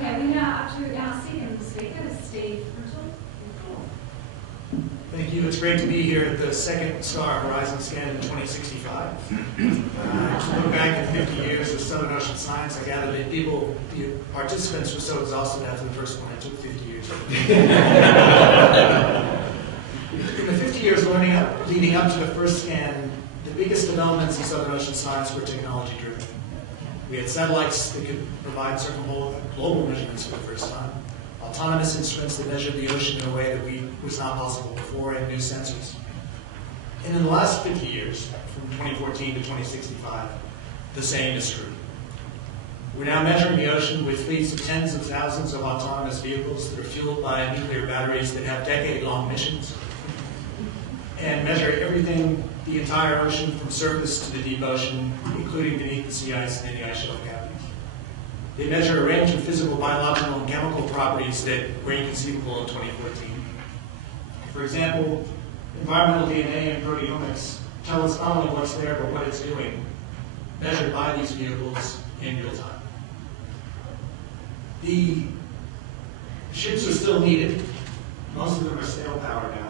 Okay, we now up to our second speaker, Steve Brittle. Thank you. It's great to be here at the second Star Horizon Scan in 2065. To look back at 50 years of Southern Ocean science, I gather that the participants were so exhausted after the first one, it took 50 years. In the 50 years leading up to the first scan, the biggest developments in Southern Ocean science were technology driven. We had satellites that could provide global measurements for the first time, autonomous instruments that measured the ocean in a way that was not possible before, and new sensors. And in the last 50 years, from 2014 to 2065, the same is true. We're now measuring the ocean with fleets of tens of thousands of autonomous vehicles that are fueled by nuclear batteries that have decade-long missions and measure everything, the entire ocean, from surface to the deep ocean, including beneath the sea ice and any ice shelf cavities. They measure a range of physical, biological, and chemical properties that were inconceivable in 2014. For example, environmental DNA and proteomics tell us not only what's there, but what it's doing, measured by these vehicles in real time. The ships are still needed. Most of them are sail-powered now.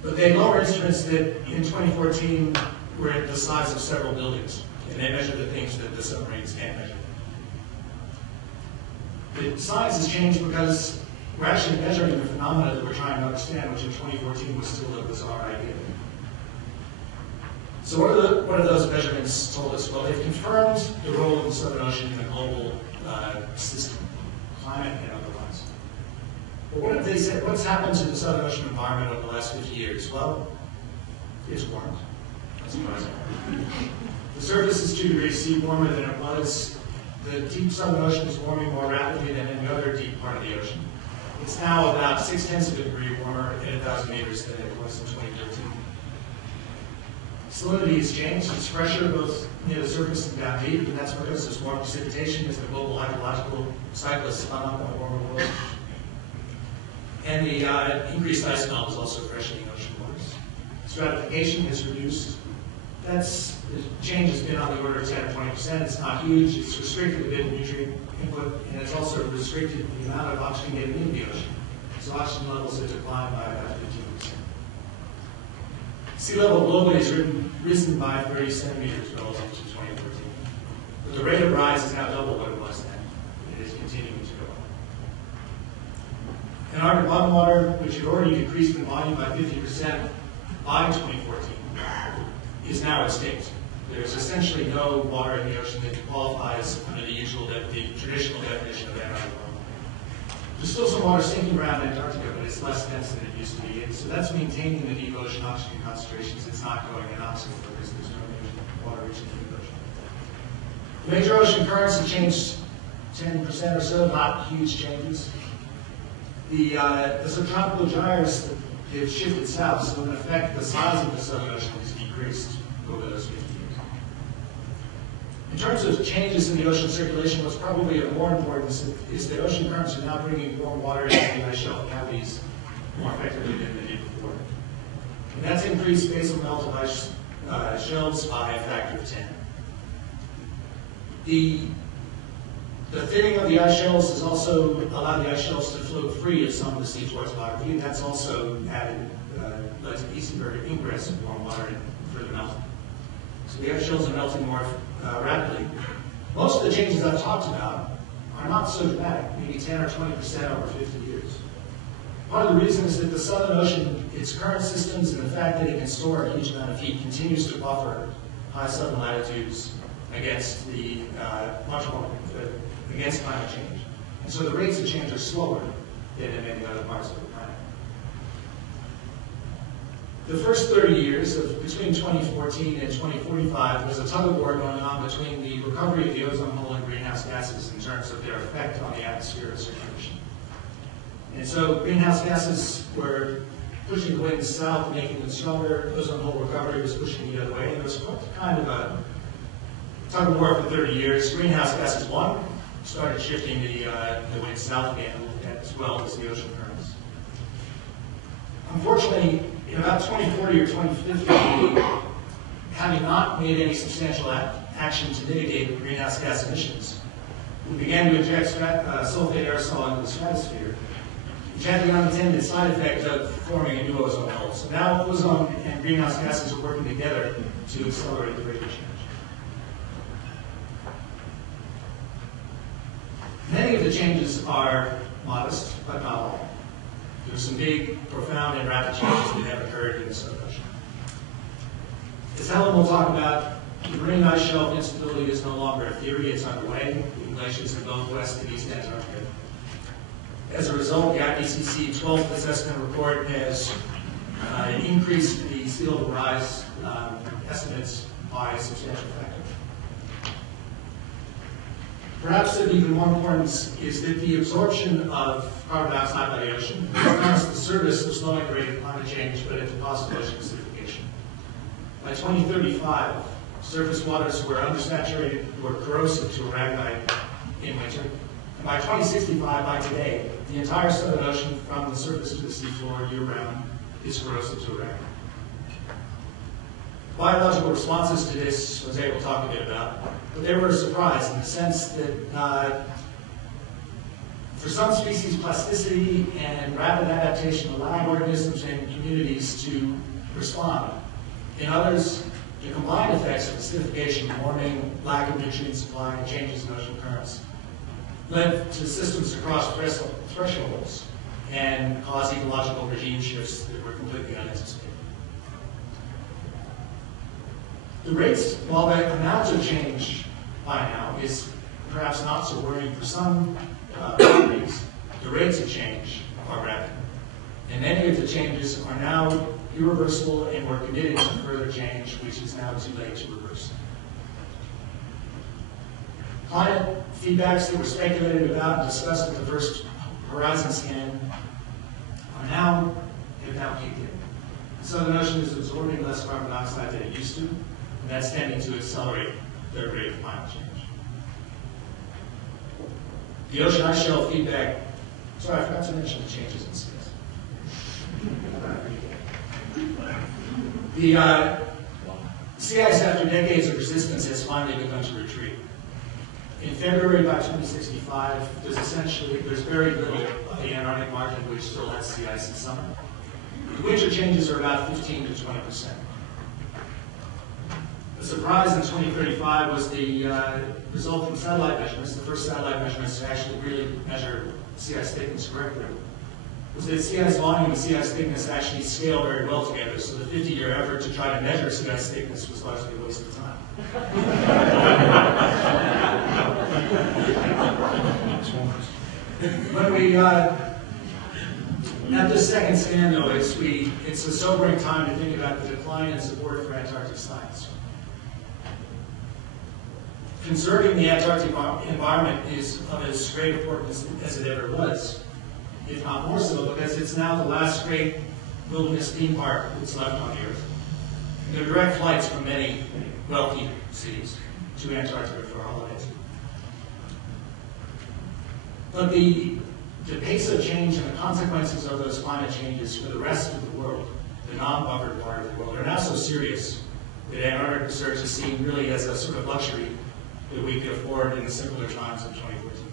But they lower instruments that in 2014 were at the size of several buildings, and they measure the things that the submarines can't measure. The science has changed because we're actually measuring the phenomena that we're trying to understand, which in 2014 was still a bizarre idea. So what are those measurements told us? Well, they've confirmed the role of the Southern Ocean in the global system, climate and otherwise. But what have they said? What's happened to the Southern Ocean environment over the last 50 years? Well, it's warmed. That's surprising. The surface is 2 degrees C warmer than it was. The deep Southern Ocean is warming more rapidly than any other deep part of the ocean. It's now about 0.6 of a degree warmer at 1,000 meters than it was in 2013. Salinity has changed. It's fresher both near the surface and down deep, and that's because there's more precipitation as the global hydrological cycle has spun up in a warmer world. And the increased ice melt is also freshening ocean waters. Stratification has reduced. The change has been on the order of 10 or 20%. It's not huge. It's restricted a bit in nutrient input, and it's also restricted the amount of oxygen getting into the ocean. So oxygen levels have declined by about 15%. Sea level globally has risen by 30 centimeters relative to 2014. But the rate of rise is now double what it was then. It is continuing to go up. Antarctic bottom water, which had already decreased in volume by 50% by 2014, is now extinct. There's essentially no water in the ocean that qualifies under the traditional definition of Antarctic bottom water. There's still some water sinking around Antarctica, but it's less dense than it used to be. And so that's maintaining the deep ocean oxygen concentrations. It's not going in oxygen because there's no water reaching the deep ocean. The major ocean currents have changed 10% or so, not huge changes. The subtropical gyres have shifted south, so in effect, the size of the Southern Ocean has decreased over those 50 years. In terms of changes in the ocean circulation, what's probably of more importance is that ocean currents are now bringing warm water into the ice shelf cavities more effectively than they did before. And that's increased basal melt of ice shelves by a factor of 10. The thinning of the ice shelves has also allowed the ice shelves to float free of some of the seafloor topography, and that's also led to eastward ingress of warm water and further melting. So the ice shelves are melting more rapidly. Most of the changes I've talked about are not so dramatic, maybe 10 or 20% over 50 years. Part of the reason is that the Southern Ocean, its current systems, and the fact that it can store a huge amount of heat continues to buffer high southern latitudes against against climate change. And so the rates of change are slower than in many other parts of the planet. The first 30 years, between 2014 and 2045, was a tug-of-war going on between the recovery of the ozone hole and greenhouse gases in terms of their effect on the atmosphere and circulation. And so greenhouse gases were pushing the winds south, making them stronger. Ozone hole recovery was pushing the other way. And it was kind of a tug-of-war for 30 years. Greenhouse gases won, started shifting the wind south again, as well as the ocean currents. Unfortunately, in about 2040 or 2050, having not made any substantial action to mitigate greenhouse gas emissions, we began to inject sulfate aerosol into the stratosphere, which had the unintended side effect of forming a new ozone hole. So now ozone and greenhouse gases are working together to accelerate the rate of change. Many of the changes are modest, but not all. There's some big, profound, and rapid changes that have occurred in the Southern Ocean. As Helen will talk about, the marine ice shelf instability is no longer a theory, it's underway. The glaciers in both West and East Antarctica. As a result, the IPCC 12th assessment report has increased the sea level rise estimates by a substantial factor. Perhaps of even more importance is that the absorption of carbon dioxide by the ocean is not at the service of slowing the rate of climate change, but at the cost of ocean acidification. By 2035, surface waters were undersaturated or corrosive to arachnite in winter. And by 2065, by today, the entire Southern Ocean from the surface to the seafloor year-round is corrosive to arachnite. Biological responses to this, Jose will talk a bit about, but they were a surprise in the sense that for some species, plasticity and rapid adaptation allow organisms and communities to respond. In others, the combined effects of acidification, warming, lack of nutrient supply, and changes in ocean currents led to systems across thresholds and caused ecological regime shifts that were completely unanticipated. The rates, while the amount of change by now is perhaps not so worrying for some communities, the rates of change are rapid. And many of the changes are now irreversible, and we're committed to further change, which is now too late to reverse. Climate feedbacks that were speculated about and discussed at the first horizon scan have now kicked in. The Southern Ocean is absorbing less carbon dioxide than it used to, and that's tending to accelerate the rate of climate change. The ocean ice shelf feedback, sorry, I forgot to mention the changes in space. The sea ice, after decades of resistance, has finally begun to retreat. In February, by 2065, there's very little of the Antarctic margin which still has sea ice in summer. The winter changes are about 15 to 20%. The surprise in 2035 was the result from satellite measurements, the first satellite measurements to actually really measure sea ice thickness correctly, was that sea ice volume and sea ice thickness actually scale very well together, so the 50-year effort to try to measure sea ice thickness was largely a waste of time. When we, at this second scan though, it's a sobering time to think about the decline in support for Antarctic science. Conserving the Antarctic environment is of as great importance as it ever was, if not more so, because it's now the last great wilderness theme park that's left on the Earth. And there are direct flights from many wealthy cities to Antarctica for holidays. But the pace of change and the consequences of those climate changes for the rest of the world, the non-buffered part of the world, are now so serious that Antarctic research is seen really as a sort of luxury that we could afford in the simpler times of 2014.